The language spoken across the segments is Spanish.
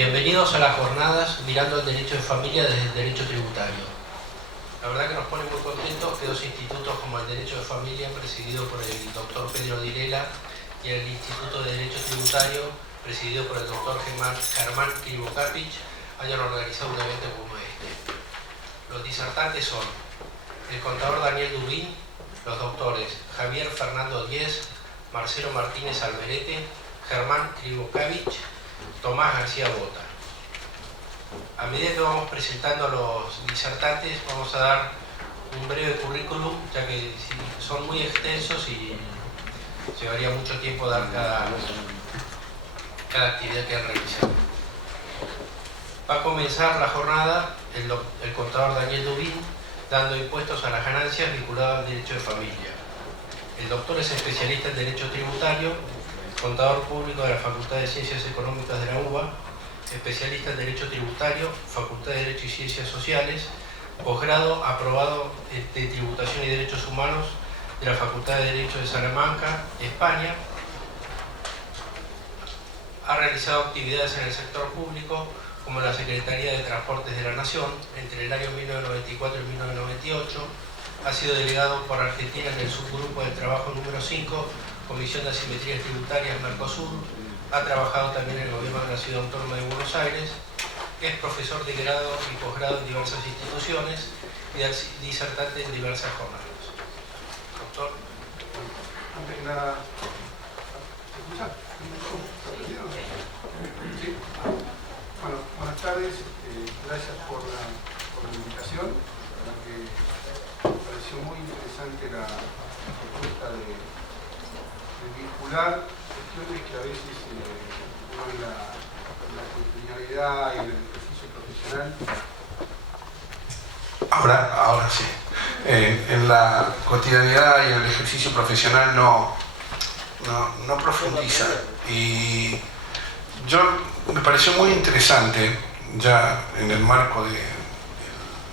Bienvenidos a las jornadas Mirando al Derecho de Familia desde el Derecho Tributario. La verdad que nos pone muy contentos que dos institutos como el Derecho de Familia, presidido por el doctor Pedro Direla, y el Instituto de Derecho Tributario, presidido por el doctor Germán Krivokapich, hayan organizado un evento como este. Los disertantes son el contador Daniel Dubín, los doctores Javier Fernando Díez, Marcelo Martínez Alberete, Germán Krivokapich, Tomás García Bota. A medida que vamos presentando a los disertantes, vamos a dar un breve currículum, ya que son muy extensos y llevaría mucho tiempo dar cada actividad que han realizado. Va a comenzar la jornada el contador Daniel Dubín, dando impuestos a las ganancias vinculadas al derecho de familia. El doctor es especialista en derecho tributario, contador público de la Facultad de Ciencias Económicas de la UBA, especialista en Derecho Tributario, Facultad de Derecho y Ciencias Sociales, posgrado aprobado de Tributación y Derechos Humanos de la Facultad de Derecho de Salamanca, España. Ha realizado actividades en el sector público, como la Secretaría de Transportes de la Nación, entre el año 1994 y 1998. Ha sido delegado por Argentina en el subgrupo del trabajo número 5, Comisión de Asimetrías Tributarias Mercosur. Ha trabajado también en el Gobierno de la Ciudad Autónoma de Buenos Aires. Es profesor de grado y posgrado en diversas instituciones y disertante en diversas jornadas. Doctor. Antes que nada, ¿se escucha? ¿Sí? Bueno, buenas tardes. Gracias por la invitación. La verdad que me pareció muy interesante la propuesta de vincular cuestiones que a veces uno en la cotidianidad y en el ejercicio profesional. Ahora sí. En la cotidianidad y en el ejercicio profesional no profundiza. Y me pareció muy interesante, ya en el marco de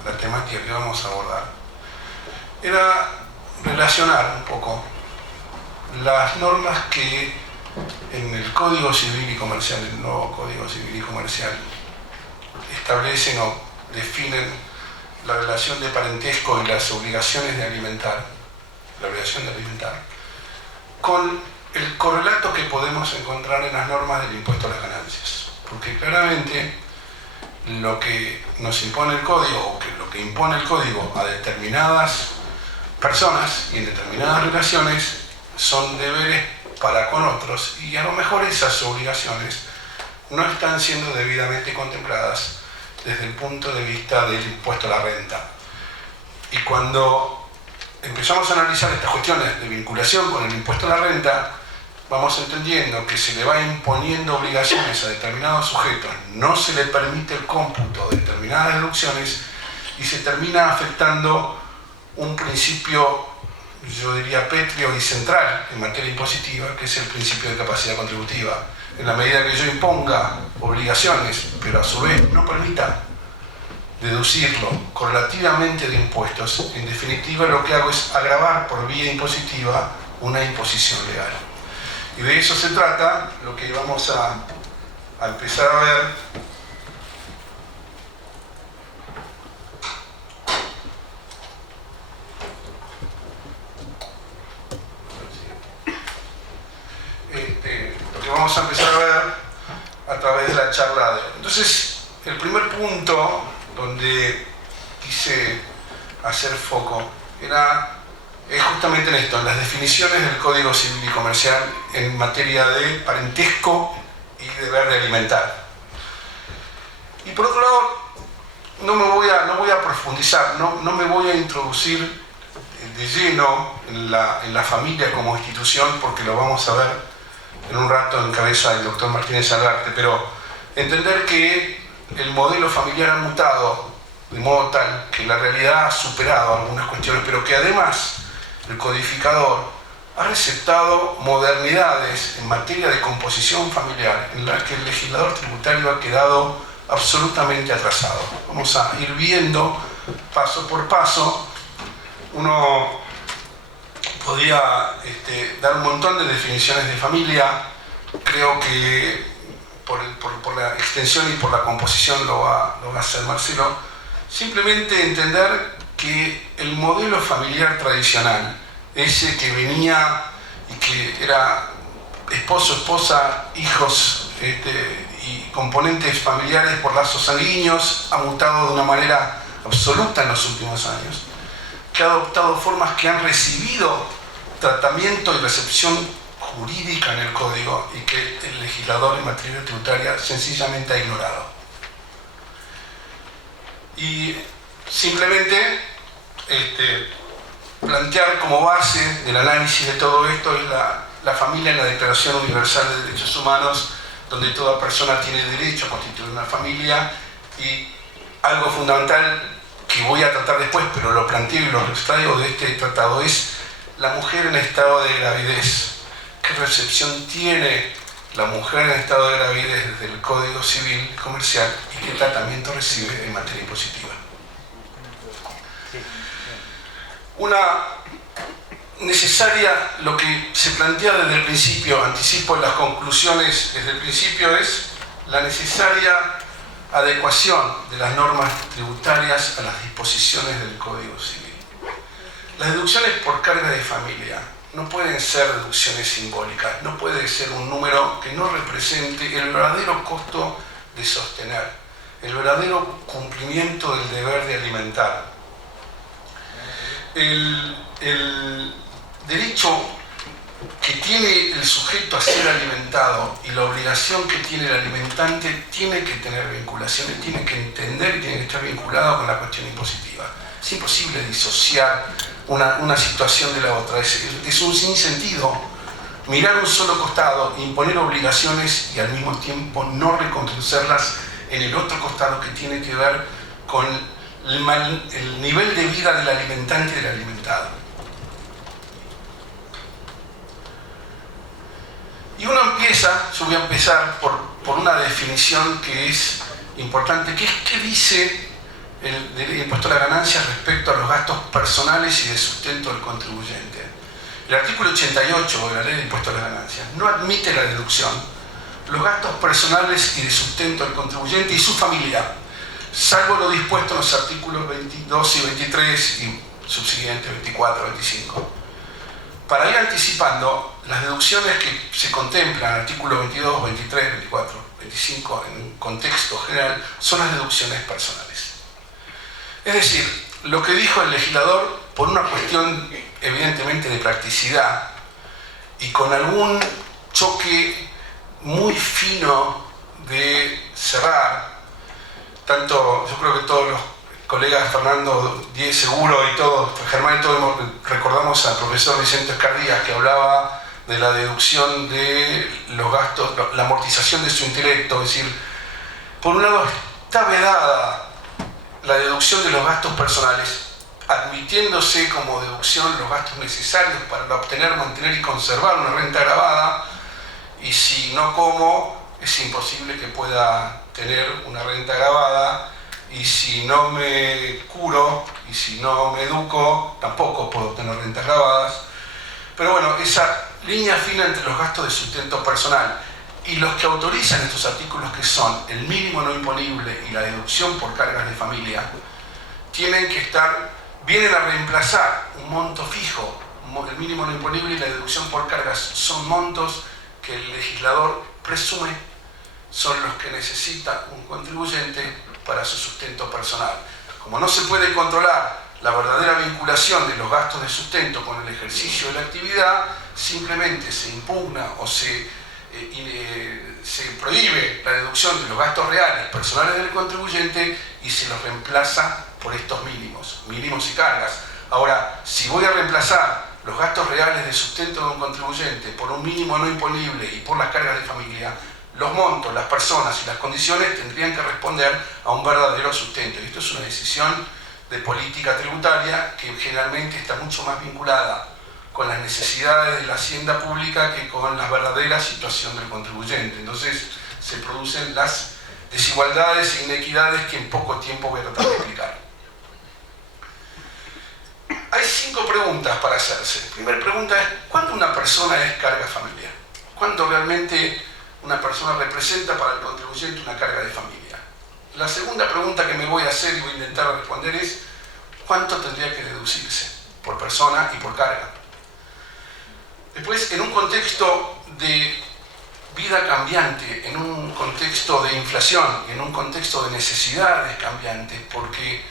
la temática que vamos a abordar, era relacionar un poco las normas que en el Código Civil y Comercial, el nuevo Código Civil y Comercial, establecen o definen la relación de parentesco y las obligaciones de alimentar, la obligación de alimentar, con el correlato que podemos encontrar en las normas del impuesto a las ganancias. Porque claramente lo que nos impone el Código, o que lo que impone el Código a determinadas personas y en determinadas relaciones, son deberes para con otros, y a lo mejor esas obligaciones no están siendo debidamente contempladas desde el punto de vista del impuesto a la renta. Y cuando empezamos a analizar estas cuestiones de vinculación con el impuesto a la renta, vamos entendiendo que se le va imponiendo obligaciones a determinados sujetos, no se le permite el cómputo de determinadas deducciones y se termina afectando un principio, yo diría, pétreo y central en materia impositiva, que es el principio de capacidad contributiva. En la medida que yo imponga obligaciones, pero a su vez no permita deducirlo correlativamente de impuestos, en definitiva lo que hago es agravar por vía impositiva una imposición legal. Y de eso se trata lo que vamos a empezar a ver vamos a empezar a ver a través de la charla de hoy. Entonces, el primer punto donde quise hacer foco es justamente en esto, en las definiciones del Código Civil y Comercial en materia de parentesco y deber de alimentar. Y por otro lado, no voy a profundizar, no me voy a introducir de lleno en la familia como institución, porque lo vamos a ver en un rato en cabeza del doctor Martínez Alberti, pero entender que el modelo familiar ha mutado de modo tal que la realidad ha superado algunas cuestiones, pero que además el codificador ha receptado modernidades en materia de composición familiar en las que el legislador tributario ha quedado absolutamente atrasado. Vamos a ir viendo paso por paso. Uno podría dar un montón de definiciones de familia. Creo que por la extensión y por la composición lo va a hacer Marcelo, simplemente entender que el modelo familiar tradicional, ese que venía y que era esposo, esposa, hijos y componentes familiares por lazos sanguíneos, ha mutado de una manera absoluta en los últimos años, que ha adoptado formas que han recibido tratamiento y recepción jurídica en el código y que el legislador en materia tributaria sencillamente ha ignorado. Y simplemente plantear como base del análisis de todo esto es la familia en la Declaración Universal de Derechos Humanos, donde toda persona tiene derecho a constituir una familia, y algo fundamental que voy a tratar después, pero lo planteo y lo extraigo de este tratado, es la mujer en estado de gravidez. ¿Qué recepción tiene la mujer en estado de gravidez desde el Código Civil Comercial y qué tratamiento recibe en materia impositiva? Una necesaria, lo que se plantea desde el principio, anticipo las conclusiones desde el principio, es la necesaria adecuación de las normas tributarias a las disposiciones del Código Civil. Las deducciones por carga de familia no pueden ser deducciones simbólicas, no puede ser un número que no represente el verdadero costo de sostener, el verdadero cumplimiento del deber de alimentar. El derecho que tiene el sujeto a ser alimentado y la obligación que tiene el alimentante tiene que tener vinculaciones, tiene que entender y tiene que estar vinculado con la cuestión impositiva. Es imposible disociar una situación de la otra, es un sinsentido mirar un solo costado, imponer obligaciones y al mismo tiempo no reconocerlas en el otro costado que tiene que ver con el nivel de vida del alimentante y del alimentado. Y uno empieza, yo voy a empezar por una definición que es importante, que es qué dice el impuesto a la ganancia respecto a los gastos personales y de sustento del contribuyente. El artículo 88 de la ley de impuesto a la ganancia no admite la deducción los gastos personales y de sustento del contribuyente y su familia, salvo lo dispuesto en los artículos 22 y 23 y subsiguientes 24 y 25. Para ir anticipando, las deducciones que se contemplan en el artículo 22, 23, 24, 25 en un contexto general son las deducciones personales. Es decir, lo que dijo el legislador, por una cuestión evidentemente de practicidad y con algún choque muy fino de cerrar, tanto yo creo que todos los colegas, Fernando, Diez seguro y todos, Germán y todos recordamos al profesor Vicente Escardías que hablaba de la deducción de los gastos, la amortización de su intelecto, es decir, por un lado está vedada la deducción de los gastos personales, admitiéndose como deducción los gastos necesarios para obtener, mantener y conservar una renta gravada, y si no como, es imposible que pueda tener una renta gravada, y si no me curo y si no me educo, tampoco puedo obtener rentas grabadas. Pero bueno, esa línea fina entre los gastos de sustento personal y los que autorizan estos artículos, que son el mínimo no imponible y la deducción por cargas de familia, tienen que estar, vienen a reemplazar un monto fijo. El mínimo no imponible y la deducción por cargas son montos que el legislador presume son los que necesita un contribuyente para su sustento personal. Como no se puede controlar la verdadera vinculación de los gastos de sustento con el ejercicio de la actividad, simplemente se impugna o se prohíbe la deducción de los gastos reales personales del contribuyente y se los reemplaza por estos mínimos y cargas. Ahora, si voy a reemplazar los gastos reales de sustento de un contribuyente por un mínimo no imponible y por las cargas de familia, los montos, las personas y las condiciones tendrían que responder a un verdadero sustento. Y esto es una decisión de política tributaria que generalmente está mucho más vinculada con las necesidades de la hacienda pública que con la verdadera situación del contribuyente. Entonces se producen las desigualdades e inequidades que en poco tiempo voy a tratar de explicar. Hay 5 preguntas para hacerse. La primera pregunta es: ¿cuándo una persona es carga familiar? ¿Cuándo realmente una persona representa para el contribuyente una carga de familia. La segunda pregunta que me voy a hacer y voy a intentar responder es: ¿cuánto tendría que deducirse por persona y por carga? Después, en un contexto de vida cambiante, en un contexto de inflación, en un contexto de necesidades cambiantes, porque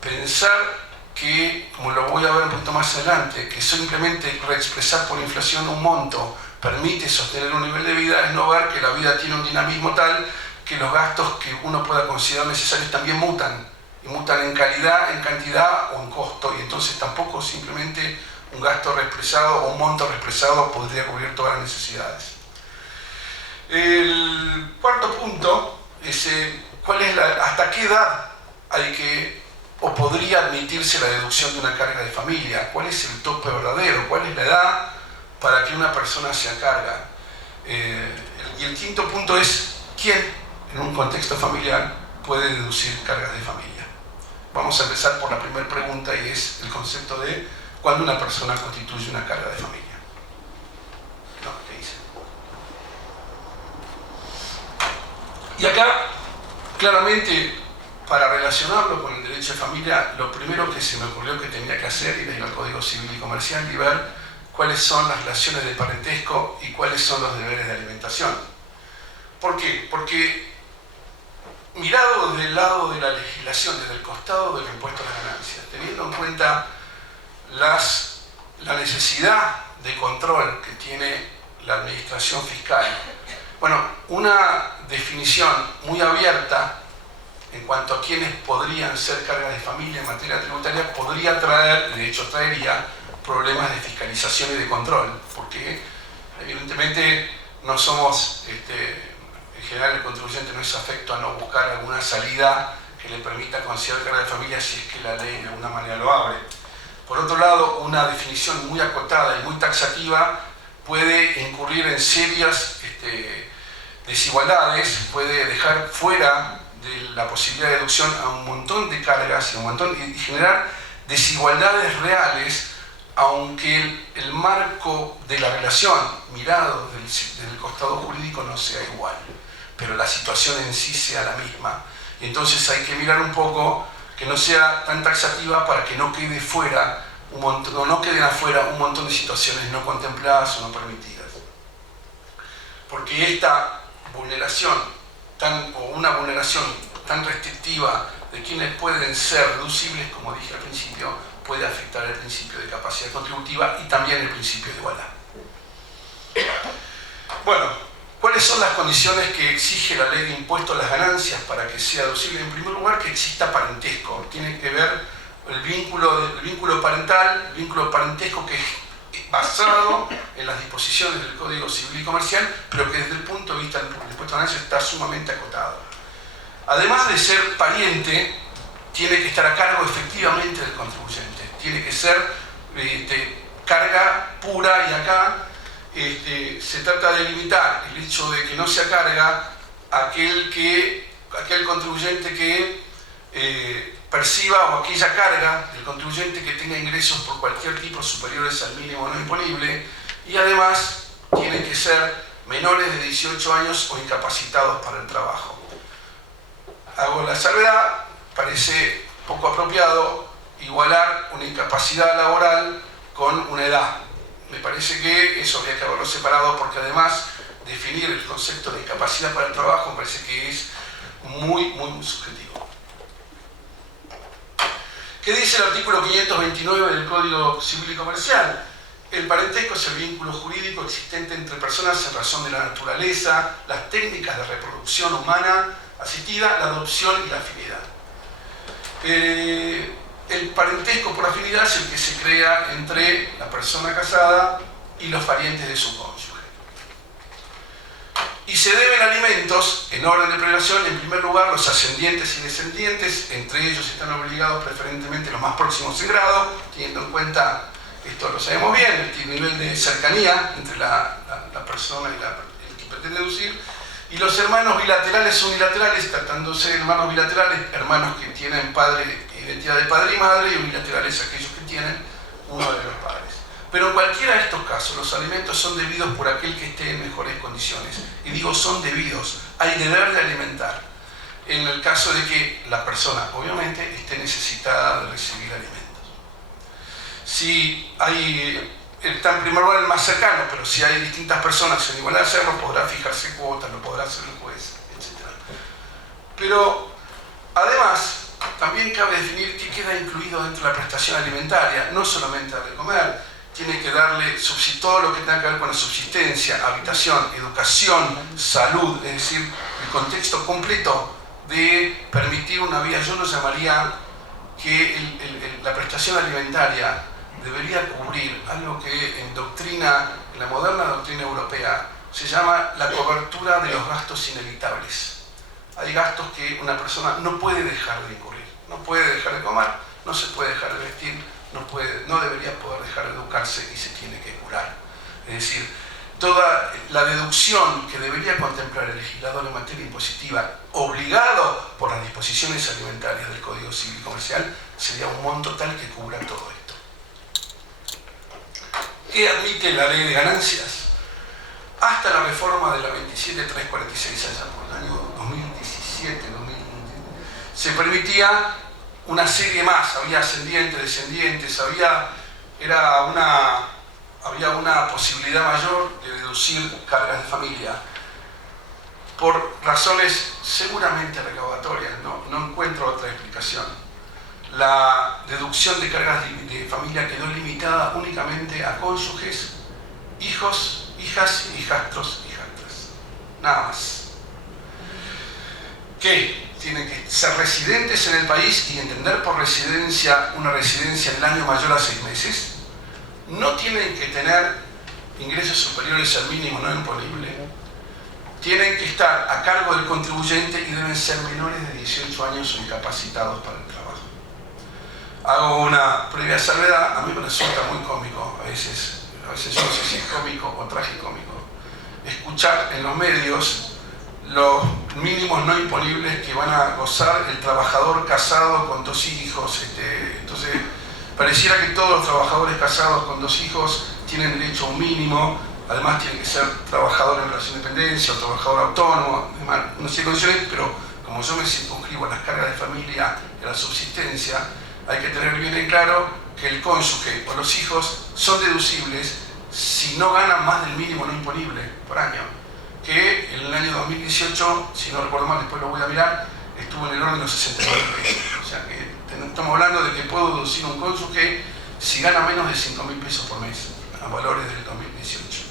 pensar que, como lo voy a ver un poquito más adelante, que simplemente reexpresar por inflación un monto permite sostener un nivel de vida, es no ver que la vida tiene un dinamismo tal que los gastos que uno pueda considerar necesarios también mutan, y mutan en calidad, en cantidad o en costo, y entonces tampoco simplemente un gasto reexpresado o un monto reexpresado podría cubrir todas las necesidades. El cuarto punto es hasta qué edad hay que o podría admitirse la deducción de una carga de familia. ¿Cuál es el tope verdadero? ¿Cuál es la edad para que una persona se carga? Y el quinto punto es: ¿quién en un contexto familiar puede deducir cargas de familia? Vamos a empezar por la primera pregunta, y es el concepto de cuándo una persona constituye una carga de familia. No, ¿qué dice? Y acá, claramente, para relacionarlo con el derecho de familia, lo primero que se me ocurrió que tenía que hacer era ir al Código Civil y Comercial y ver cuáles son las relaciones de parentesco y cuáles son los deberes de alimentación. ¿Por qué? Porque mirado desde el lado de la legislación, desde el costado del impuesto a las ganancias, teniendo en cuenta la necesidad de control que tiene la administración fiscal, bueno, una definición muy abierta en cuanto a quienes podrían ser cargas de familia en materia tributaria podría traer, de hecho traería, problemas de fiscalización y de control, porque evidentemente no somos, en general el contribuyente no es afecto a no buscar alguna salida que le permita considerar carga de familia si es que la ley de alguna manera lo abre. Por otro lado, una definición muy acotada y muy taxativa puede incurrir en serias desigualdades, puede dejar fuera de la posibilidad de deducción a un montón de cargas y generar desigualdades reales, aunque el marco de la relación mirado desde el costado jurídico no sea igual, pero la situación en sí sea la misma. Y entonces hay que mirar un poco que no sea tan taxativa para que no quede fuera no queden afuera un montón de situaciones no contempladas o no permitidas. Porque esta vulneración una vulneración tan restrictiva de quienes pueden ser deducibles, como dije al principio, puede afectar el principio de capacidad contributiva y también el principio de igualdad. Bueno, ¿cuáles son las condiciones que exige la ley de impuesto a las ganancias para que sea deducible? En primer lugar, que exista parentesco. Tiene que ver el vínculo parental, el vínculo parentesco que es basado en las disposiciones del Código Civil y Comercial, pero que desde el punto de vista del impuesto a ganancias está sumamente acotado. Además de ser pariente, tiene que estar a cargo efectivamente del contribuyente. Tiene que ser carga pura, y acá se trata de limitar el hecho de que no sea carga aquel contribuyente que perciba, o aquella carga del contribuyente que tenga ingresos por cualquier tipo superiores al mínimo no imponible, y además tienen que ser menores de 18 años o incapacitados para el trabajo. Hago la salvedad, parece poco apropiado igualar una incapacidad laboral con una edad. Me parece que eso habría que haberlo separado, porque además definir el concepto de incapacidad para el trabajo me parece que es muy subjetivo. ¿Qué dice el artículo 529 del Código Civil y Comercial? El parentesco es el vínculo jurídico existente entre personas en razón de la naturaleza, las técnicas de reproducción humana asistida, la adopción y la afinidad. El parentesco por afinidad es el que se crea entre la persona casada y los parientes de su cónyuge. Y se deben alimentos, en orden de prelación, en primer lugar los ascendientes y descendientes, entre ellos están obligados preferentemente los más próximos en grado, teniendo en cuenta, esto lo sabemos bien, el nivel de cercanía entre la persona y el que pretende deducir, y los hermanos bilaterales o unilaterales, tratándose de hermanos bilaterales, hermanos que tienen identidad de padre y madre, y unilaterales aquellos que tienen uno de los padres. Pero en cualquiera de estos casos, los alimentos son debidos por aquel que esté en mejores condiciones. Y digo son debidos, hay deber de alimentar. En el caso de que la persona, obviamente, esté necesitada de recibir alimentos. Si hay, está en primer lugar el más cercano, pero si hay distintas personas en igualdad de hacerlo, podrá fijarse cuotas, lo podrá hacer el juez, etc. Pero, además, también cabe definir qué queda incluido dentro de la prestación alimentaria, no solamente darle de comer, tiene que darle todo lo que tenga que ver con la subsistencia, habitación, educación, salud, es decir, el contexto completo de permitir una vida. Yo lo llamaría que la prestación alimentaria debería cubrir algo que en la moderna doctrina europea, se llama la cobertura de los gastos inevitables. Hay gastos que una persona no puede dejar de incurrir, no puede dejar de comer, no se puede dejar de vestir, no debería poder dejar de educarse y se tiene que curar. Es decir, toda la deducción que debería contemplar el legislador en materia impositiva, obligado por las disposiciones alimentarias del Código Civil y Comercial, sería un monto tal que cubra todo esto. ¿Qué admite la ley de ganancias? Hasta la reforma de la 27346, allá por el año 2017, se permitía una serie más, había ascendientes, descendientes, había una posibilidad mayor de deducir cargas de familia. Por razones seguramente recaudatorias, no encuentro otra explicación. La deducción de cargas de familia quedó limitada únicamente a cónyuges, hijos, hijas, hijastros, hijastras. Nada más. Que tienen que ser residentes en el país y entender por residencia una residencia en el año mayor a 6 meses. No tienen que tener ingresos superiores al mínimo no imponible. Tienen que estar a cargo del contribuyente y deben ser menores de 18 años o incapacitados para el trabajo. Hago una previa salvedad, a mí me resulta muy cómico, a veces yo no sé si es cómico o tragicómico, escuchar en los medios los mínimos no imponibles que van a gozar el trabajador casado con 2 hijos. Entonces, pareciera que todos los trabajadores casados con 2 hijos tienen derecho a un mínimo, además tienen que ser trabajador en relación de dependencia o trabajador autónomo, no sé condiciones, pero como yo me circunscribo a las cargas de familia y a la subsistencia, hay que tener bien en claro que el cónyuge o los hijos son deducibles si no ganan más del mínimo no imponible por año, que en el año 2018, si no recuerdo mal, después lo voy a mirar, estuvo en el orden de los 69 pesos. O sea que estamos hablando de que puedo deducir un cónyuge si gana menos de 5.000 pesos por mes, a valores del 2018.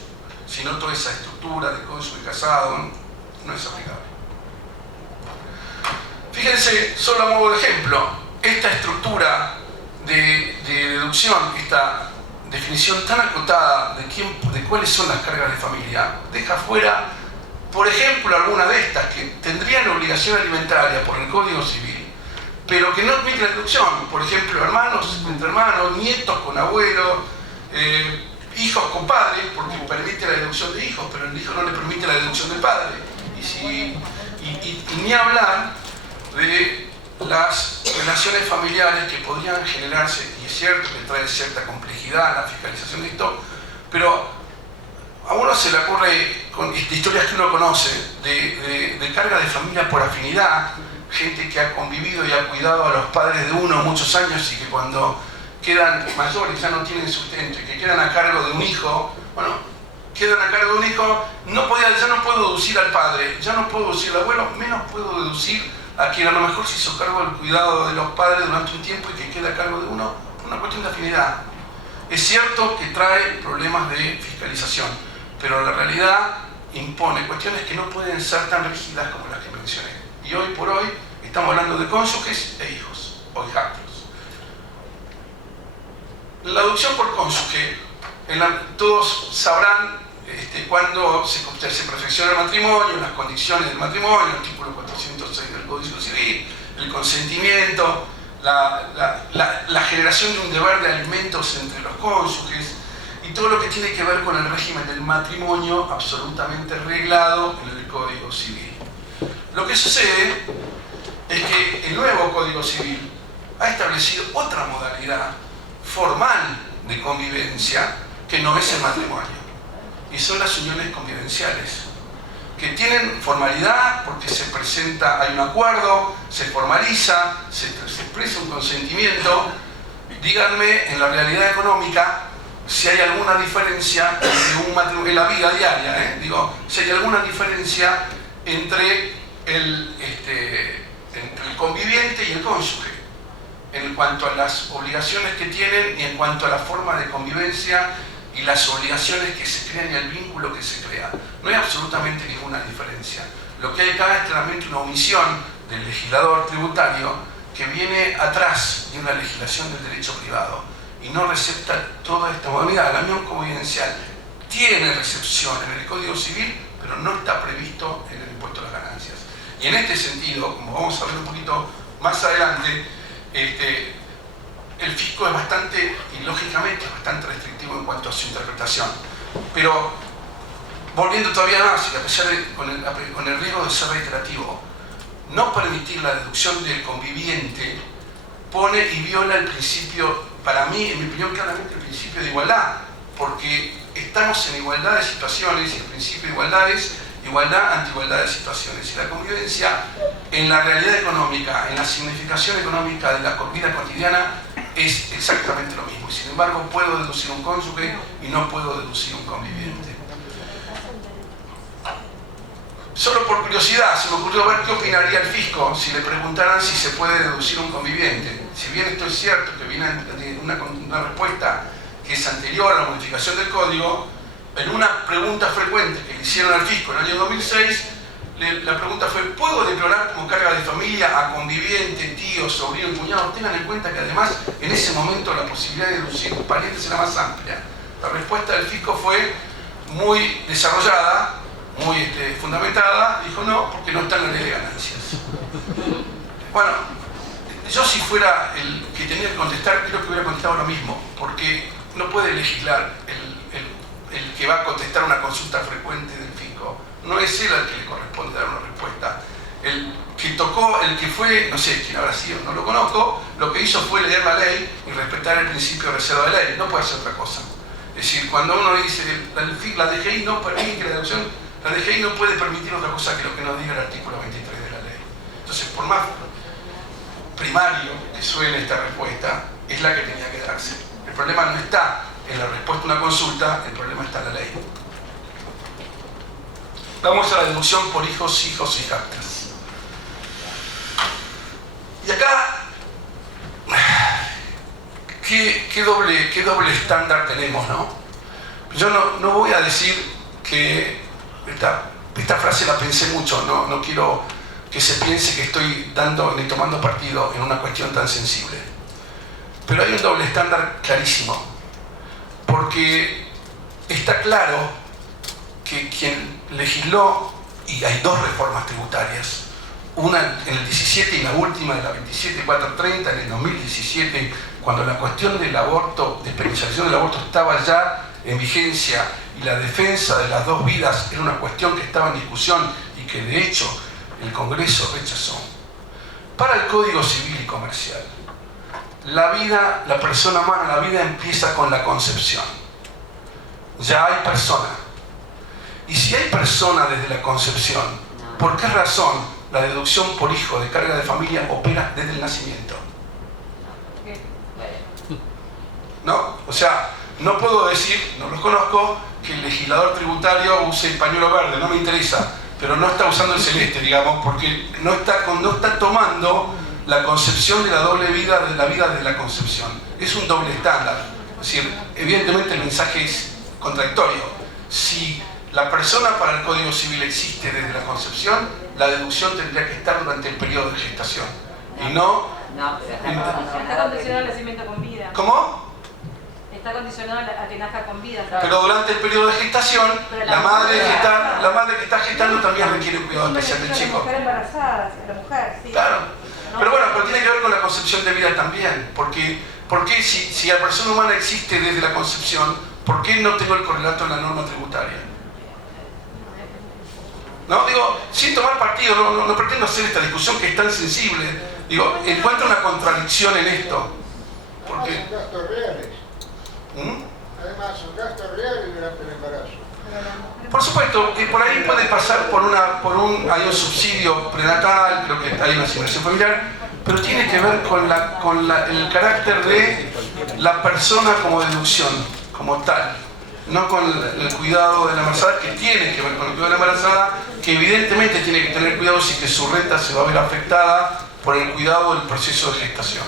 Si no, toda esa estructura de cónyuge casado no es aplicable. Fíjense, solo a modo de ejemplo, esta estructura de deducción, esta definición tan acotada de cuáles son las cargas de familia, deja fuera, por ejemplo, alguna de estas que tendrían obligación alimentaria por el Código Civil, pero que no admite la deducción. Por ejemplo, hermanos entre hermanos, nietos con abuelos, hijos con padres, porque permite la deducción de hijos, pero el hijo no le permite la deducción del padre. Y ni hablar de las relaciones familiares que podrían generarse, y es cierto que trae cierta complejidad la fiscalización de esto, pero a uno se le ocurre, con historias que uno conoce, de carga de familia por afinidad, gente que ha convivido y ha cuidado a los padres de uno muchos años y que cuando quedan mayores ya no tienen sustento y que quedan a cargo de un hijo, quedan a cargo de un hijo, ya no puedo deducir al padre, ya no puedo deducir al abuelo, menos puedo deducir a quien a lo mejor se hizo cargo del cuidado de los padres durante un tiempo y que queda a cargo de uno, por una cuestión de afinidad. Es cierto que trae problemas de fiscalización, pero la realidad impone cuestiones que no pueden ser tan rígidas como las que mencioné. Y hoy por hoy estamos hablando de cónyuges e hijos, o hijastros. La adopción por cónyuge, todos sabrán cuando se perfecciona el matrimonio, las condiciones del matrimonio, el artículo 406 del Código Civil, el consentimiento, la generación de un deber de alimentos entre los cónyuges y todo lo que tiene que ver con el régimen del matrimonio absolutamente reglado en el Código Civil. Lo que sucede es que el nuevo Código Civil ha establecido otra modalidad formal de convivencia que no es el matrimonio, y son las uniones convivenciales, que tienen formalidad porque se presenta, hay un acuerdo, se formaliza, se expresa un consentimiento. Díganme en la realidad económica si hay alguna diferencia entre un matrimonio, en la vida diaria, si hay alguna diferencia entre el conviviente y el cónyuge, en cuanto a las obligaciones que tienen y en cuanto a la forma de convivencia y las obligaciones que se crean y el vínculo que se crea. No hay absolutamente ninguna diferencia. Lo que hay acá es claramente una omisión del legislador tributario que viene atrás de una legislación del derecho privado y no recepta toda esta modalidad. La unión convivencial tiene recepción en el Código Civil, pero no está previsto en el impuesto a las ganancias. Y en este sentido, como vamos a ver un poquito más adelante, el fisco es bastante, y lógicamente es bastante restrictivo en cuanto a su interpretación. Pero, volviendo todavía más, y a pesar de, con el riesgo de ser reiterativo, no permitir la deducción del conviviente pone y viola el principio, para mí, en mi opinión, claramente el principio de igualdad, porque estamos en igualdad de situaciones y el principio de igualdad es igualdad ante igualdad de situaciones. Y la convivencia, en la realidad económica, en la significación económica de la vida cotidiana, es exactamente lo mismo. Y sin embargo, puedo deducir un cónyuge y no puedo deducir un conviviente. Solo por curiosidad, se me ocurrió ver qué opinaría el fisco si le preguntaran si se puede deducir un conviviente. Si bien esto es cierto, que viene de una respuesta que es anterior a la modificación del código, en una pregunta frecuente que le hicieron al fisco en el año 2006, la pregunta fue: ¿puedo declarar como carga de familia a conviviente, tío, sobrino y cuñado? Tengan en cuenta que además en ese momento la posibilidad de deducir parientes era más amplia. La respuesta del fisco fue muy desarrollada, muy fundamentada. Dijo no, porque no está en la ley de ganancias. Bueno, yo si fuera el que tenía que contestar, creo que hubiera contestado lo mismo, porque no puede legislar el que va a contestar una consulta frecuente del fisco. No es él al que le corresponde dar una respuesta. El que fue, no sé quién habrá sido, no lo conozco, lo que hizo fue leer la ley y respetar el principio de reserva de ley. No puede hacer otra cosa. Es decir, cuando uno dice la DGI no permite la deducción, la DGI no puede permitir otra cosa que lo que nos diga el artículo 23 de la ley. Entonces, por más primario que suene esta respuesta, es la que tenía que darse. El problema no está en la respuesta a una consulta, el problema está en la ley. Vamos a la deducción por hijos, hijastras. Y acá, ¿qué doble estándar tenemos, no? Yo no voy a decir que esta frase la pensé mucho, no quiero que se piense que estoy dando ni tomando partido en una cuestión tan sensible. Pero hay un doble estándar clarísimo, porque está claro que quien legisló, y hay dos reformas tributarias, una en el 17 y la última de la 27430 en el 2017, cuando la cuestión del aborto, de penalización del aborto estaba ya en vigencia y la defensa de las dos vidas era una cuestión que estaba en discusión y que de hecho el Congreso rechazó. Para el Código Civil y Comercial, la persona humana, la vida empieza con la concepción. Ya hay persona. Y si hay persona desde la concepción, ¿por qué razón la deducción por hijo de carga de familia opera desde el nacimiento? ¿No? O sea, no puedo decir, no los conozco, que el legislador tributario use el pañuelo verde, no me interesa, pero no está usando el celeste, digamos, porque no está tomando la concepción de la doble vida, de la vida de la concepción. Es un doble estándar. Es decir, evidentemente el mensaje es contradictorio. Si la persona para el Código Civil existe desde la concepción, la deducción tendría que estar durante el periodo de gestación. Y no... Está condicionado al nacimiento con vida. ¿Cómo? Está condicionado a que nazca con vida. Pero durante el periodo de gestación, la madre que está gestando también requiere un cuidado especial del chico. La mujer embarazada, la mujer, sí. Claro. Pero bueno, pero tiene que ver con la concepción de vida también. Porque si la persona humana existe desde la concepción, ¿por qué no tengo el correlato en la norma tributaria? No, digo, sin tomar partido, no pretendo hacer esta discusión que es tan sensible. Digo, encuentro una contradicción en esto. Porque... Son gastos reales. ¿Mm? Además, son gastos Por supuesto, que por ahí puede pasar hay un subsidio prenatal, creo que hay una asignación familiar, pero tiene que ver con el carácter de la persona como deducción, como tal, no con el cuidado de la embarazada, que tiene que ver con el cuidado de la embarazada, que evidentemente tiene que tener cuidado si que su renta se va a ver afectada por el cuidado del proceso de gestación.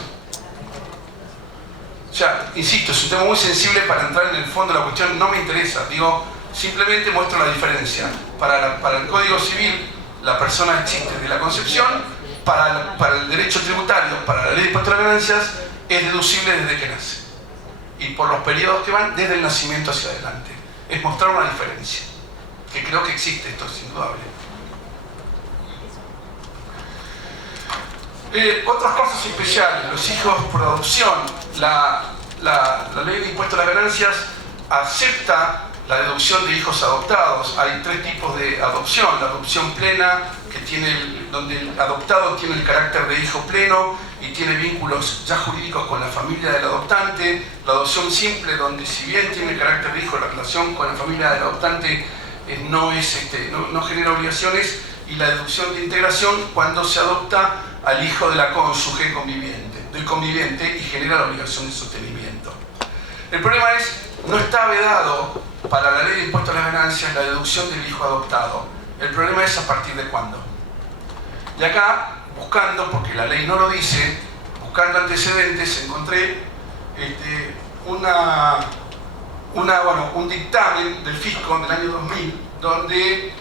O sea, insisto, es un tema muy sensible para entrar en el fondo de la cuestión, no me interesa, digo, simplemente muestro la diferencia. Para el Código Civil, la persona existe desde la concepción, para el derecho tributario, para la ley de impuesto a las ganancias, es deducible desde que nace. Y por los periodos que van desde el nacimiento hacia adelante. Es mostrar una diferencia, que creo que existe, esto es indudable. Otras cosas especiales, los hijos por adopción. La ley de impuesto a las ganancias acepta la deducción de hijos adoptados. Hay tres tipos de adopción: la adopción plena, donde el adoptado tiene el carácter de hijo pleno y tiene vínculos ya jurídicos con la familia del adoptante; la adopción simple, donde si bien tiene el carácter de hijo, la relación con la familia del adoptante no genera obligaciones; y la deducción de integración, cuando se adopta al hijo de la cónyuge del conviviente y genera la obligación de sostenimiento. El problema es, no está vedado para la ley de impuesto a las ganancias la deducción del hijo adoptado. El problema es a partir de cuándo. Y acá, buscando, porque la ley no lo dice, buscando antecedentes, encontré un dictamen del fisco del año 2000, donde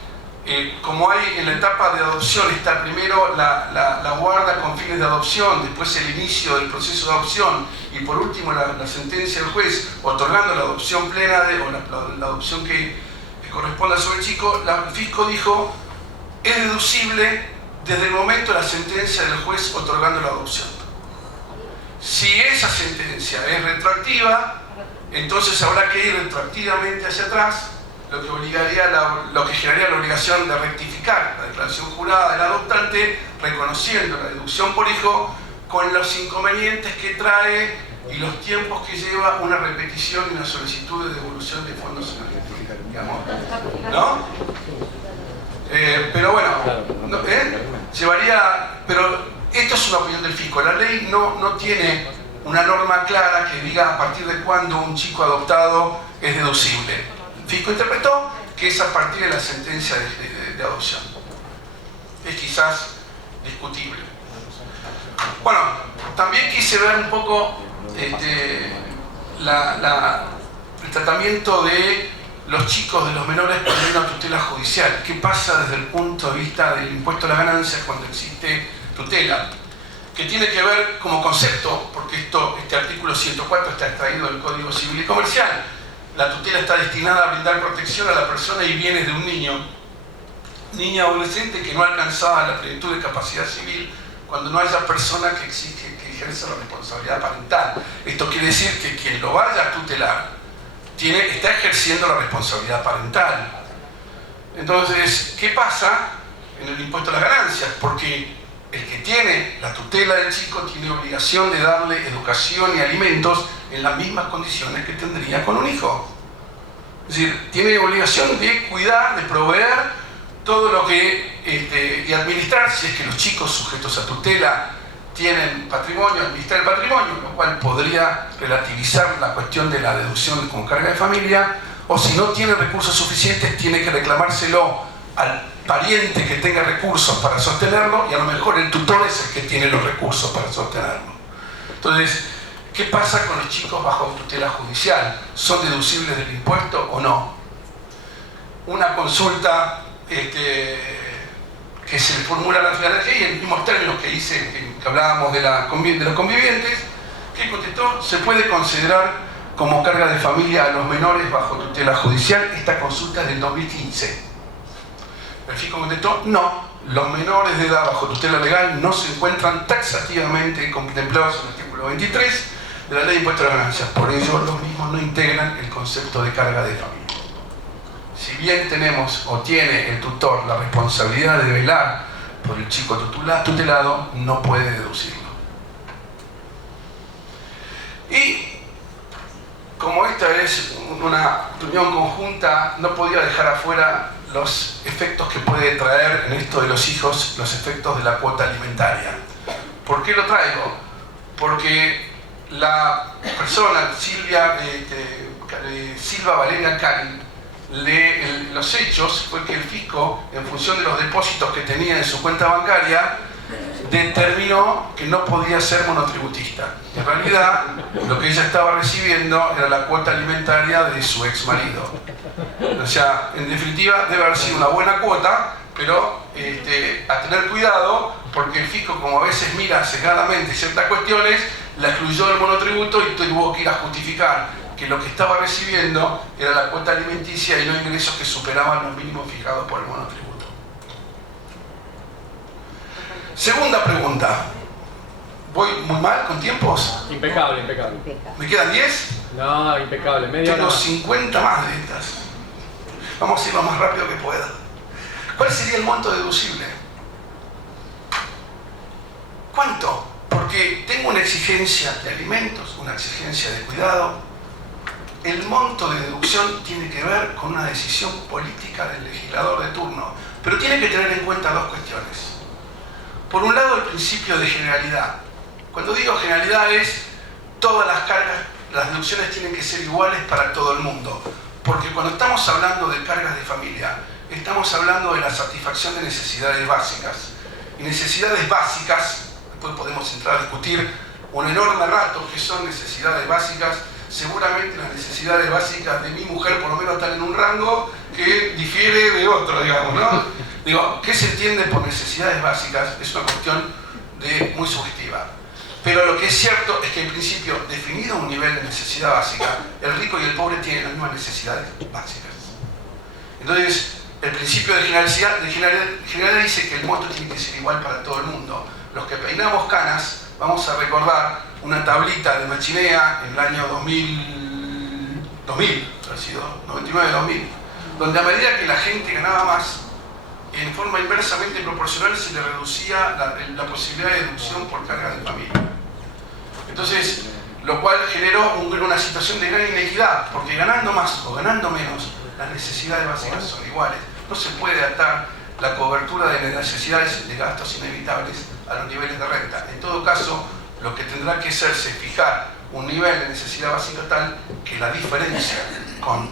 como hay en la etapa de adopción está primero la guarda con fines de adopción, después el inicio del proceso de adopción y por último la sentencia del juez otorgando la adopción plena o la adopción que corresponda sobre el chico, el fisco dijo: es deducible desde el momento de la sentencia del juez otorgando la adopción. Si esa sentencia es retroactiva, entonces habrá que ir retroactivamente hacia atrás, lo que generaría la obligación de rectificar la declaración jurada del adoptante, reconociendo la deducción por hijo con los inconvenientes que trae y los tiempos que lleva una repetición y una solicitud de devolución de fondos en Argentina, digamos, ¿no? Pero bueno, pero esto es una opinión del fisco. La ley no tiene una norma clara que diga a partir de cuándo un chico adoptado es deducible. El fisco interpretó que es a partir de la sentencia de adopción. Es quizás discutible. Bueno, también quise ver un poco el tratamiento de los chicos, de los menores cuando hay una tutela judicial. ¿Qué pasa desde el punto de vista del impuesto a las ganancias cuando existe tutela? Que tiene que ver como concepto, porque este artículo 104 está extraído del Código Civil y Comercial. La tutela está destinada a brindar protección a la persona y bienes de un niño adolescente que no ha alcanzado la plenitud de capacidad civil cuando no haya persona que ejerza la responsabilidad parental. Esto quiere decir que quien lo vaya a tutelar está ejerciendo la responsabilidad parental. Entonces, ¿qué pasa en el impuesto a las ganancias? Porque el que tiene la tutela del chico tiene obligación de darle educación y alimentos en las mismas condiciones que tendría con un hijo. Es decir, tiene obligación de cuidar, de proveer todo lo que y administrar, si es que los chicos sujetos a tutela tienen patrimonio, administrar el patrimonio, lo cual podría relativizar la cuestión de la deducción con carga de familia, o si no tiene recursos suficientes, tiene que reclamárselo al pariente que tenga recursos para sostenerlo, y a lo mejor el tutor es el que tiene los recursos para sostenerlo. Entonces, ¿qué pasa con los chicos bajo tutela judicial? ¿Son deducibles del impuesto o no? Una consulta que se le formula a la ciudadanía y en los mismos términos que hablábamos de los convivientes, que contestó: se puede considerar como carga de familia a los menores bajo tutela judicial. Esta consulta es del 2015. El fisco contestó: no, los menores de edad bajo tutela legal no se encuentran taxativamente contemplados en el artículo 23 de la ley de impuesto a las ganancias. Por ello, los mismos no integran el concepto de carga de familia. Si bien tenemos o tiene el tutor la responsabilidad de velar por el chico tutelado, no puede deducirlo. Y como esta es una reunión conjunta, no podía dejar afuera los efectos que puede traer en esto de los hijos, los efectos de la cuota alimentaria. ¿Por qué lo traigo? Porque la persona, Silva Valeria Cari, los hechos fue que el fisco, en función de los depósitos que tenía en su cuenta bancaria, determinó que no podía ser monotributista. En realidad, lo que ella estaba recibiendo era la cuota alimentaria de su ex marido. O sea, en definitiva, debe haber sido una buena cuota, pero a tener cuidado, porque el fisco, como a veces mira cegadamente ciertas cuestiones, la excluyó del monotributo y tuvo que ir a justificar que lo que estaba recibiendo era la cuota alimenticia y no ingresos que superaban los mínimos fijados por el monotributo. Segunda pregunta. ¿Voy muy mal con tiempos? Impecable, impecable. ¿Me quedan 10? No, impecable, media hora. Tengo 50 más de estas. Vamos a ir lo más rápido que pueda. ¿Cuál sería el monto deducible? ¿Cuánto? Porque tengo una exigencia de alimentos, una exigencia de cuidado. El monto de deducción tiene que ver con una decisión política del legislador de turno, pero tiene que tener en cuenta dos cuestiones. Por un lado, el principio de generalidad. Cuando digo generalidad es todas las cargas, las deducciones tienen que ser iguales para todo el mundo, porque cuando estamos hablando de cargas de familia, estamos hablando de la satisfacción de necesidades básicas. Y necesidades básicas, después podemos entrar a discutir un enorme rato qué son necesidades básicas. Seguramente las necesidades básicas de mi mujer por lo menos están en un rango que difiere de otro, digamos, ¿no? Digo, ¿qué se entiende por necesidades básicas? Es una cuestión muy subjetiva. Pero lo que es cierto es que en principio, definido un nivel de necesidad básica, el rico y el pobre tienen las mismas necesidades básicas. Entonces, el principio de generalidad dice que el monto tiene que ser igual para todo el mundo. Los que peinamos canas, vamos a recordar una tablita de Machinea en el año 2000, ha sido 99-2000, donde a medida que la gente ganaba más, en forma inversamente proporcional se le reducía la posibilidad de deducción por carga de familia. Entonces, lo cual generó una situación de gran inequidad, porque ganando más o ganando menos, las necesidades básicas son iguales. No se puede atar la cobertura de las necesidades de gastos inevitables a los niveles de renta. En todo caso, lo que tendrá que hacerse es fijar un nivel de necesidad básica tal que la diferencia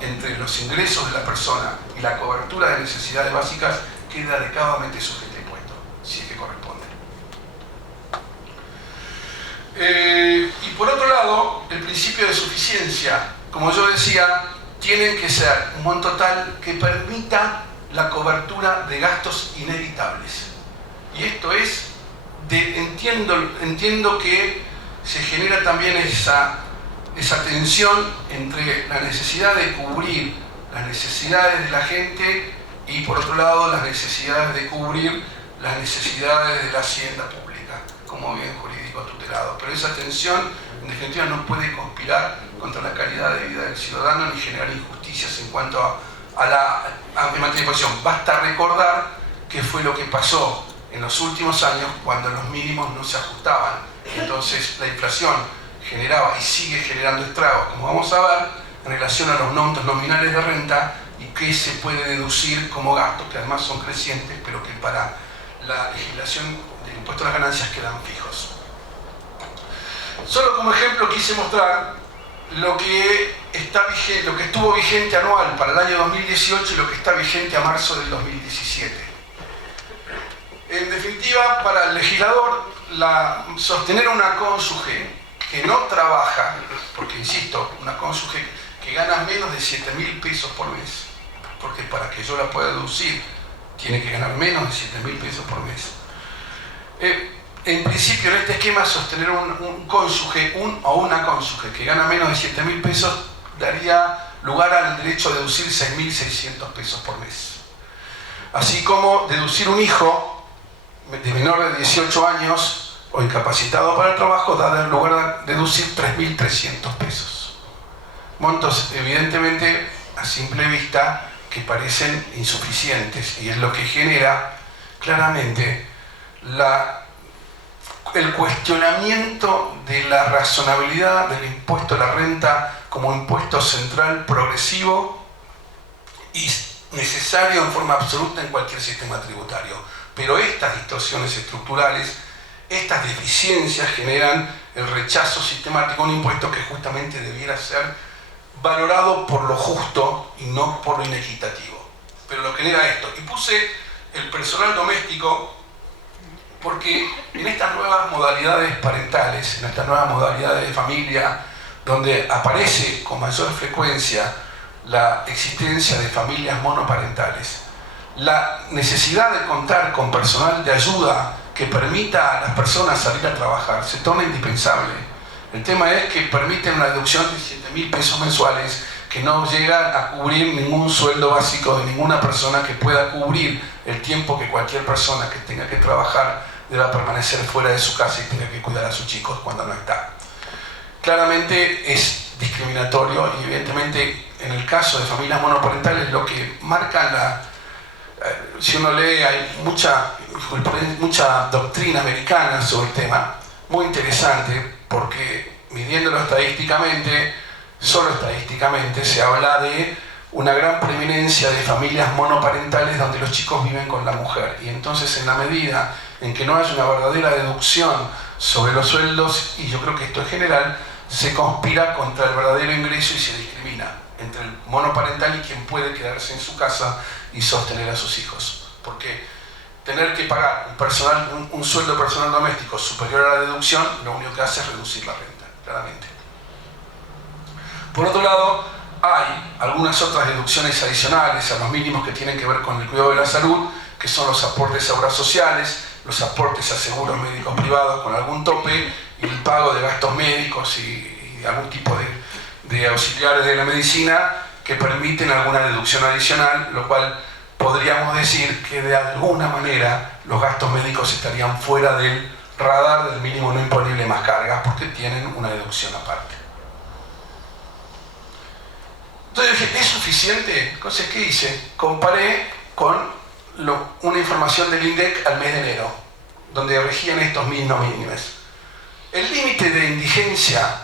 entre los ingresos de la persona y la cobertura de necesidades básicas quede adecuadamente sujeta a impuesto, si es que corresponde. Y por otro lado, el principio de suficiencia, como yo decía, tiene que ser un monto tal que permita la cobertura de gastos inevitables. Y esto es, entiendo que se genera también esa tensión entre la necesidad de cubrir las necesidades de la gente y por otro lado las necesidades de cubrir las necesidades de la hacienda pública como bien jurídico tutelado. Pero esa tensión en definitiva no puede conspirar contra la calidad de vida del ciudadano ni generar injusticias en cuanto a en materia de imposición. Basta recordar qué fue lo que pasó en los últimos años cuando los mínimos no se ajustaban. Entonces la inflación generaba y sigue generando estragos, como vamos a ver, en relación a los montos nominales de renta y qué se puede deducir como gastos, que además son crecientes, pero que para la legislación del impuesto a las ganancias quedan fijos. Solo como ejemplo quise mostrar lo que estuvo vigente anual para el año 2018 y lo que está vigente a marzo del 2017. En definitiva, para el legislador, sostener una cónyuge que no trabaja, porque insisto, una cónyuge que gana menos de 7.000 pesos por mes, porque para que yo la pueda deducir tiene que ganar menos de 7.000 pesos por mes. En principio, en este esquema, sostener un cónyuge, o una cónyuge que gana menos de 7.000 pesos daría lugar al derecho a deducir 6.600 pesos por mes. Así como deducir un hijo de menor de 18 años o incapacitado para el trabajo da lugar a deducir 3.300 pesos. Montos evidentemente a simple vista que parecen insuficientes y es lo que genera claramente el cuestionamiento de la razonabilidad del impuesto a la renta como impuesto central progresivo y necesario en forma absoluta en cualquier sistema tributario. Pero estas distorsiones estructurales, estas deficiencias generan el rechazo sistemático a un impuesto que justamente debiera ser valorado por lo justo y no por lo inequitativo. Pero lo genera esto. Y puse el personal doméstico porque en estas nuevas modalidades parentales, en estas nuevas modalidades de familia, donde aparece con mayor frecuencia la existencia de familias monoparentales, la necesidad de contar con personal de ayuda que permita a las personas salir a trabajar se torna indispensable. El tema es que permiten una deducción de 7.000 pesos mensuales que no llega a cubrir ningún sueldo básico de ninguna persona que pueda cubrir el tiempo que cualquier persona que tenga que trabajar deba permanecer fuera de su casa y tenga que cuidar a sus chicos cuando no está. Claramente es discriminatorio y evidentemente en el caso de familias monoparentales lo que marca si uno lee hay mucha doctrina americana sobre el tema, muy interesante porque midiéndolo estadísticamente, solo estadísticamente se habla de una gran preeminencia de familias monoparentales donde los chicos viven con la mujer y entonces en la medida en que no haya una verdadera deducción sobre los sueldos, y yo creo que esto es general, se conspira contra el verdadero ingreso y se discrimina entre el monoparental y quien puede quedarse en su casa y sostener a sus hijos. Porque tener que pagar un sueldo personal doméstico superior a la deducción, lo único que hace es reducir la renta, claramente. Por otro lado, hay algunas otras deducciones adicionales a los mínimos que tienen que ver con el cuidado de la salud, que son los aportes a obras sociales, los aportes a seguros médicos privados con algún tope y el pago de gastos médicos y algún tipo de auxiliares de la medicina que permiten alguna deducción adicional, lo cual podríamos decir que de alguna manera los gastos médicos estarían fuera del radar del mínimo no imponible más cargas porque tienen una deducción aparte. Entonces dije, ¿es suficiente? Entonces, ¿qué hice? Comparé con una información del INDEC al mes de enero, donde regían estos mínimos. El límite de indigencia,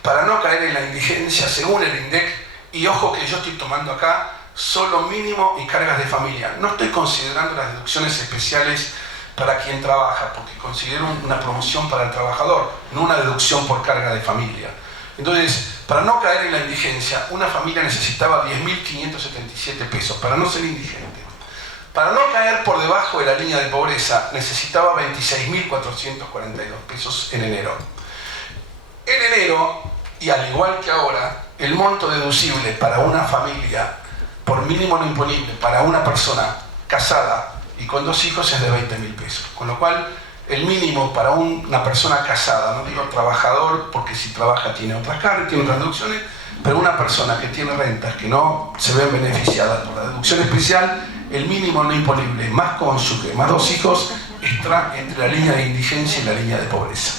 para no caer en la indigencia según el INDEC, y ojo que yo estoy tomando acá solo mínimo y cargas de familia, no estoy considerando las deducciones especiales para quien trabaja, porque considero una promoción para el trabajador, no una deducción por carga de familia. Entonces, para no caer en la indigencia, una familia necesitaba 10.577 pesos para no ser indigente. Para no caer por debajo de la línea de pobreza, necesitaba 26.442 pesos en enero. En enero, y al igual que ahora, el monto deducible para una familia por mínimo no imponible para una persona casada y con 2 hijos es de 20.000 pesos. Con lo cual, el mínimo para una persona casada, no digo trabajador, porque si trabaja tiene otras cargas, tiene otras deducciones, pero una persona que tiene rentas que no se ven beneficiadas por la deducción especial, el mínimo no imponible más cónyuge más 2 hijos está entre la línea de indigencia y la línea de pobreza.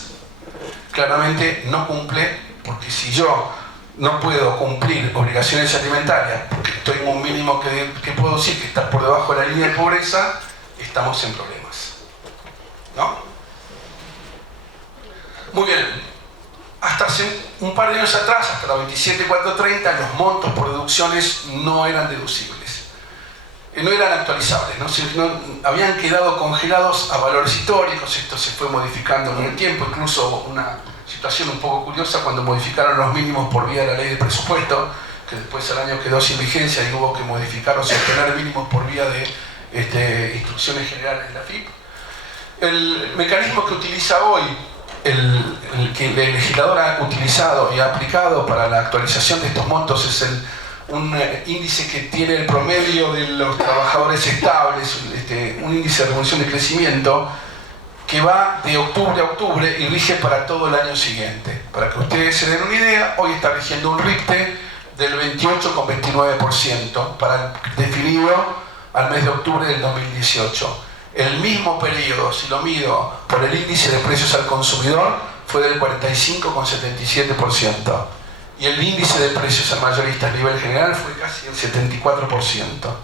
Claramente no cumple, porque si yo no puedo cumplir obligaciones alimentarias porque estoy en un mínimo que puedo decir que está por debajo de la línea de pobreza, estamos en problemas, ¿no? Muy bien. Hasta hace un par de años atrás, hasta la 27.430, los montos por deducciones no eran deducibles, no eran actualizables, ¿no? Habían quedado congelados a valores históricos. Esto se fue modificando con el tiempo, incluso una situación un poco curiosa cuando modificaron los mínimos por vía de la ley de presupuesto, que después al año quedó sin vigencia y hubo que modificar o sostener mínimos por vía de instrucciones generales de la FIP. El mecanismo que utiliza hoy, el que el legislador ha utilizado y ha aplicado para la actualización de estos montos es un índice que tiene el promedio de los trabajadores estables, un índice de revolución de crecimiento que va de octubre a octubre y rige para todo el año siguiente. Para que ustedes se den una idea, hoy está rigiendo un RIPTE del 28,29% definido al mes de octubre del 2018. El mismo periodo, si lo mido por el índice de precios al consumidor, fue del 45,77%. Y el índice de precios al mayorista a nivel general fue casi el 74%.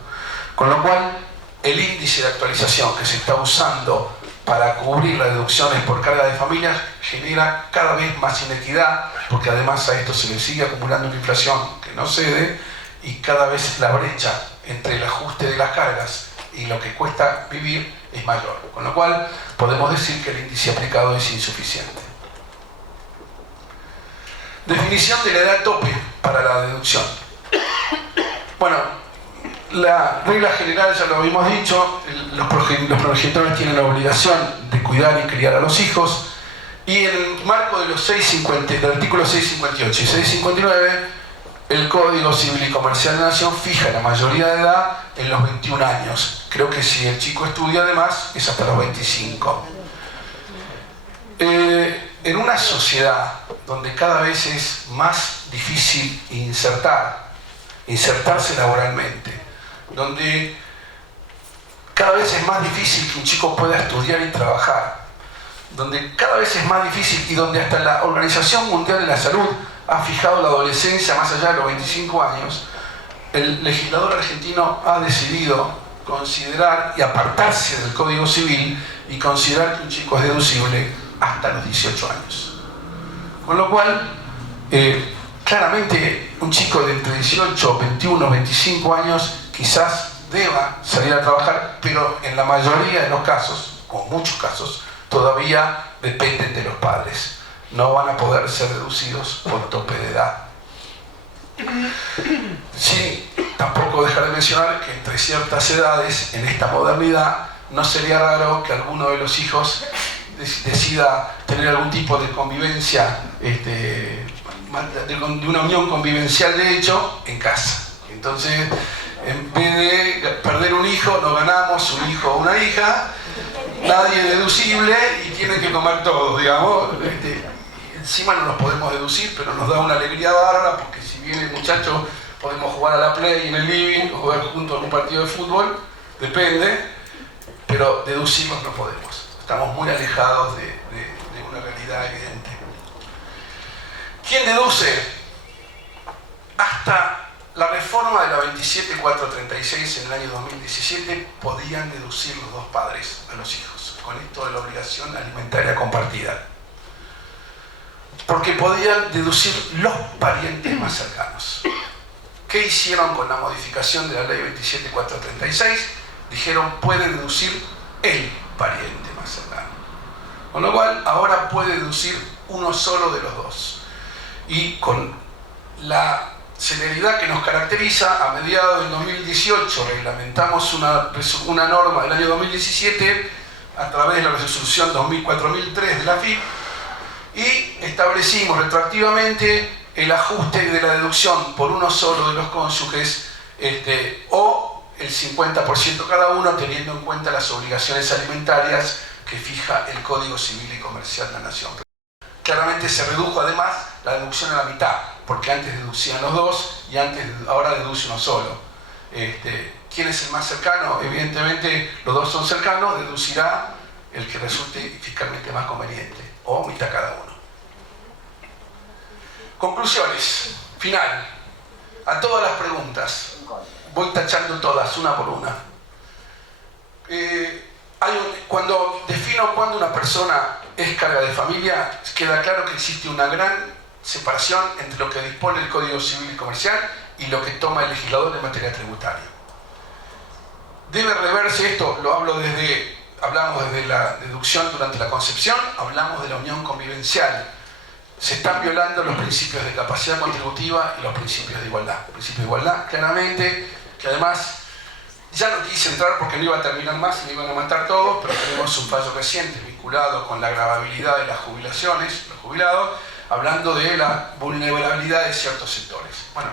Con lo cual, el índice de actualización que se está usando para cubrir las deducciones por carga de familias genera cada vez más inequidad, porque además a esto se le sigue acumulando una inflación que no cede y cada vez la brecha entre el ajuste de las cargas y lo que cuesta vivir es mayor, con lo cual podemos decir que el índice aplicado es insuficiente. Definición de la edad tope para la deducción. Bueno, la regla general ya lo habíamos dicho, los progenitores tienen la obligación de cuidar y criar a los hijos, y en el marco de los del artículo 658 y 659, el Código Civil y Comercial de la Nación fija la mayoría de edad en los 21 años. Creo que si el chico estudia además es hasta los 25. En una sociedad donde cada vez es más difícil insertarse laboralmente, donde cada vez es más difícil que un chico pueda estudiar y trabajar, donde cada vez es más difícil y donde hasta la Organización Mundial de la Salud ha fijado la adolescencia más allá de los 25 años, el legislador argentino ha decidido considerar y apartarse del Código Civil y considerar que un chico es deducible hasta los 18 años. Con lo cual, claramente un chico de entre 18, 21, 25 años quizás deba salir a trabajar, pero en la mayoría de los casos, o muchos casos, todavía dependen de los padres. No van a poder ser deducidos por tope de edad. Sí, tampoco dejar de mencionar que entre ciertas edades, en esta modernidad, no sería raro que alguno de los hijos decida tener algún tipo de convivencia, de una unión convivencial de hecho, en casa. Entonces, en vez de perder un hijo, nos ganamos un hijo o una hija, nadie deducible y tienen que comer todos, digamos. Encima no nos podemos deducir, pero nos da una alegría bárbara, porque si viene el muchacho podemos jugar a la play en el living o jugar juntos en un partido de fútbol, depende, pero deducirnos no podemos. Estamos muy alejados de una realidad evidente. ¿Quién deduce? Hasta la reforma de la 27436 en el año 2017 podían deducir los dos padres a los hijos, con esto de la obligación alimentaria compartida. Porque podían deducir los parientes más cercanos. ¿Qué hicieron con la modificación de la ley 27436? Dijeron, puede deducir el pariente más cercano. Con lo cual, ahora puede deducir uno solo de los dos. Y con la celeridad que nos caracteriza, a mediados del 2018 reglamentamos una norma del año 2017 a través de la resolución 4003 de la FIP, y establecimos retroactivamente el ajuste de la deducción por uno solo de los cónyuges, o el 50% cada uno, teniendo en cuenta las obligaciones alimentarias que fija el Código Civil y Comercial de la Nación. Claramente se redujo además la deducción a la mitad, porque antes deducían los dos y ahora deduce uno solo. ¿Quién es el más cercano? Evidentemente los dos son cercanos, deducirá el que resulte fiscalmente más conveniente, o mitad cada uno. Conclusiones, final. A todas las preguntas, voy tachando todas, una por una. Cuando defino cuándo una persona es carga de familia, queda claro que existe una gran separación entre lo que dispone el Código Civil y Comercial y lo que toma el legislador en materia tributaria. Debe reverse esto, hablamos desde la deducción durante la concepción, hablamos de la unión convivencial. Se están violando los principios de capacidad contributiva y los principios de igualdad. El principio de igualdad, claramente, que además ya no quise entrar porque no iba a terminar más y me iban a matar todos, pero tenemos un fallo reciente vinculado con la gravabilidad de las jubilaciones, los jubilados, hablando de la vulnerabilidad de ciertos sectores. Bueno,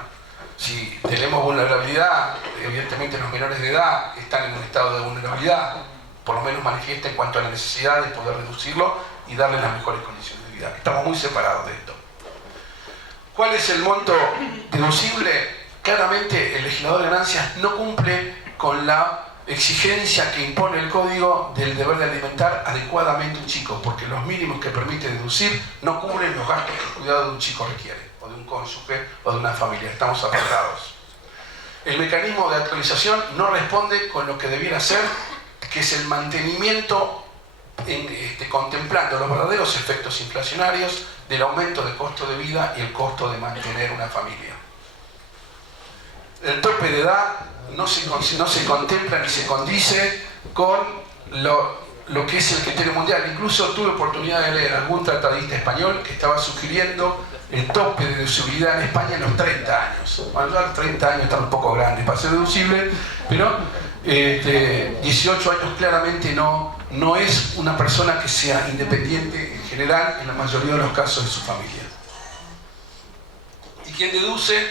si tenemos vulnerabilidad, evidentemente los menores de edad están en un estado de vulnerabilidad, por lo menos manifiesta en cuanto a la necesidad de poder reducirlo y darle las mejores condiciones de vida. Estamos muy separados de esto. ¿Cuál es el monto deducible? Claramente el legislador de ganancias no cumple con la exigencia que impone el Código del deber de alimentar adecuadamente un chico, porque los mínimos que permite deducir no cubren los gastos que el cuidado de un chico requiere, o de un cónyuge, o de una familia. Estamos apartados. El mecanismo de actualización no responde con lo que debiera ser, que es el mantenimiento contemplando los verdaderos efectos inflacionarios del aumento del costo de vida y el costo de mantener una familia. El tope de edad no se contempla ni se condice con lo que es el criterio mundial. Incluso tuve oportunidad de leer algún tratadista español que estaba sugiriendo el tope de deducibilidad en España en los 30 años. Bueno, ya los 30 años están un poco grandes para ser deducible, pero 18 años claramente no es una persona que sea independiente en general, en la mayoría de los casos de su familia. Y quien deduce,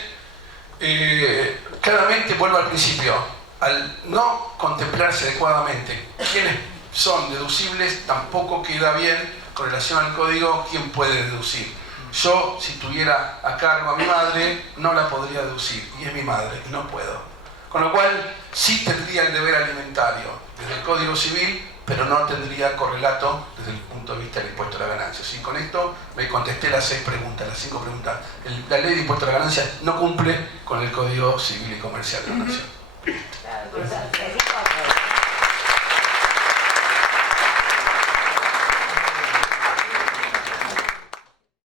claramente vuelvo al principio, al no contemplarse adecuadamente quiénes son deducibles, tampoco queda bien con relación al código quién puede deducir. Yo, si tuviera a cargo a mi madre, no la podría deducir, y es mi madre, y no puedo. Con lo cual, sí tendría el deber alimentario desde el Código Civil, pero no tendría correlato desde el punto de vista del impuesto a la ganancia. Y con esto me contesté las 5 preguntas. La ley de impuesto a la ganancia no cumple con el Código Civil y Comercial de la Nación.